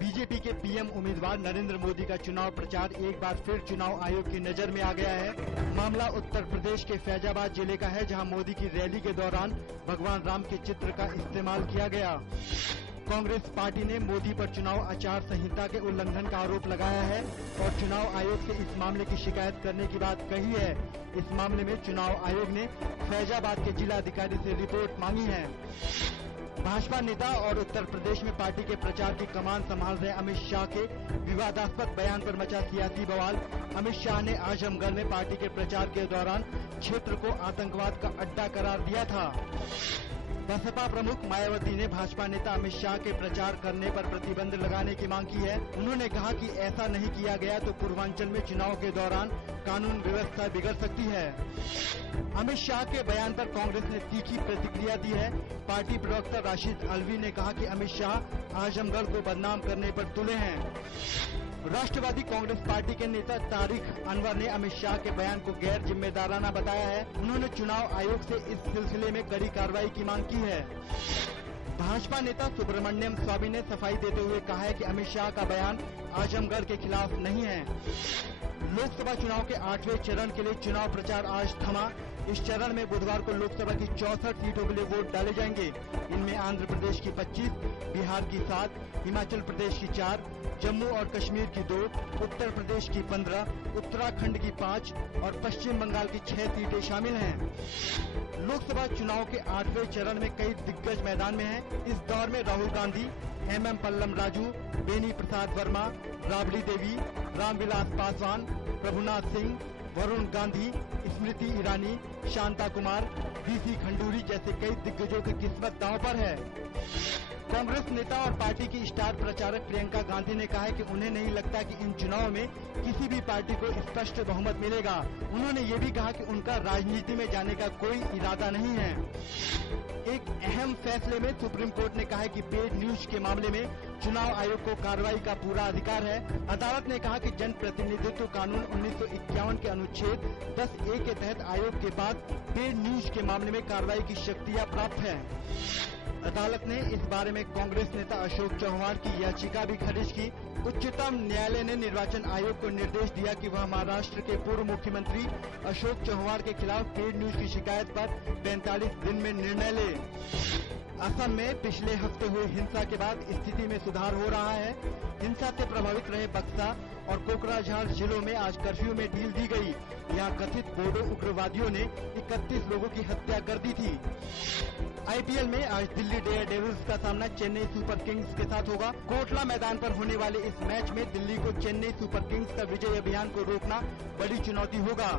BJP के PM उम्मीदवार नरेंद्र मोदी का चुनाव प्रचार एक बार फिर चुनाव आयोग की नजर में आ गया है। मामला उत्तर प्रदेश के फैजाबाद जिले का है, जहां मोदी की रैली के दौरान भगवान राम के चित्र का इस्तेमाल किया गया। कांग्रेस पार्टी ने मोदी पर चुनाव आचार संहिता के उल्लंघन का आरोप लगाया है और चुनाव आयोग से इस मामले की शिकायत करने की बात कही है। इस मामले में चुनाव आयोग ने फैजाबाद के जिलाधिकारी से रिपोर्ट मांगी है। भाजपा नेता और उत्तर प्रदेश में पार्टी के प्रचार की कमान संभाल रहे अमित शाह के विवादास्पद बयान पर मचा सियासी बवाल। अमित शाह ने आजमगढ़ में पार्टी के प्रचार के दौरान क्षेत्र को आतंकवाद का अड्डा करार दिया था। बसपा प्रमुख मायावती ने भाजपा नेता अमित शाह के प्रचार करने पर प्रतिबंध लगाने की मांग की है। उन्होंने कहा कि ऐसा नहीं किया गया तो पूर्वांचल में चुनाव के दौरान कानून व्यवस्था बिगड़ सकती है। अमित शाह के बयान पर कांग्रेस ने तीखी प्रतिक्रिया दी है। पार्टी प्रवक्ता राशिद अलवी ने कहा कि अमित शाह आजमगढ़ को बदनाम करने पर तुले हैं। राष्ट्रवादी कांग्रेस पार्टी के नेता तारिक अनवर ने अमित शाह के बयान को गैर जिम्मेदाराना बताया है। उन्होंने चुनाव आयोग से इस सिलसिले में कड़ी कार्रवाई की मांग की है। भाजपा नेता सुब्रमण्यम स्वामी ने सफाई देते हुए कहा है कि अमित शाह का बयान आजमगढ़ के खिलाफ नहीं है। लोकसभा चुनाव के 8वें चरण के लिए चुनाव प्रचार आज थमा। इस चरण में बुधवार को लोकसभा की 64 सीटों के लिए वोट डाले जाएंगे। इनमें आंध्र प्रदेश की 25, बिहार की 7, हिमाचल प्रदेश की 4, जम्मू और कश्मीर की 2, उत्तर प्रदेश की 15, उत्तराखंड की 5 और पश्चिम बंगाल की 6 सीटें शामिल हैं। लोकसभा चुनाव के 8वें चरण में कई दिग्गज मैदान में हैं। इस दौर में राहुल गांधी, एमएम पल्लम राजू, बेनी प्रसाद वर्मा, राबड़ी देवी, रामविलास पासवान, प्रभुनाथ सिंह, वरुण गांधी, स्मृति ईरानी, शांता कुमार, डीसी खंडूरी जैसे कई दिग्गजों की किस्मत दांव पर है। कांग्रेस नेता और पार्टी की स्टार प्रचारक प्रियंका गांधी ने कहा है कि उन्हें नहीं लगता कि इन चुनाव में किसी भी पार्टी को स्पष्ट बहुमत मिलेगा। उन्होंने ये भी कहा कि उनका राजनीति में जाने का कोई इरादा नहीं है। एक अहम फैसले में सुप्रीम कोर्ट ने कहा है कि पेड न्यूज के मामले में चुनाव आयोग को कार्रवाई का पूरा अधिकार है। अदालत ने कहा कि जन प्रतिनिधित्व कानून 1951 के अनुच्छेद 10A के तहत आयोग के पास पेड न्यूज के मामले में कार्रवाई की शक्तियां प्राप्त है। अदालत ने इस बारे में कांग्रेस नेता अशोक चौहान की याचिका भी खारिज की। उच्चतम न्यायालय ने निर्वाचन आयोग को निर्देश दिया कि वह महाराष्ट्र के पूर्व मुख्यमंत्री अशोक चौहान के खिलाफ पेड न्यूज की शिकायत पर 45 दिन में निर्णय ले। असम में पिछले हफ्ते हुई हिंसा के बाद स्थिति में सुधार हो रहा है। हिंसा से प्रभावित रहे बक्सा और कोकराझार जिलों में आज कर्फ्यू में ढील दी गई। यहाँ कथित बोडो उग्रवादियों ने 31 लोगों की हत्या कर दी थी। आईपीएल में आज दिल्ली डेयर डेविल्स का सामना चेन्नई सुपर किंग्स के साथ होगा। कोटला मैदान पर होने वाले इस मैच में दिल्ली को चेन्नई सुपर किंग्स का विजय अभियान को रोकना बड़ी चुनौती होगा।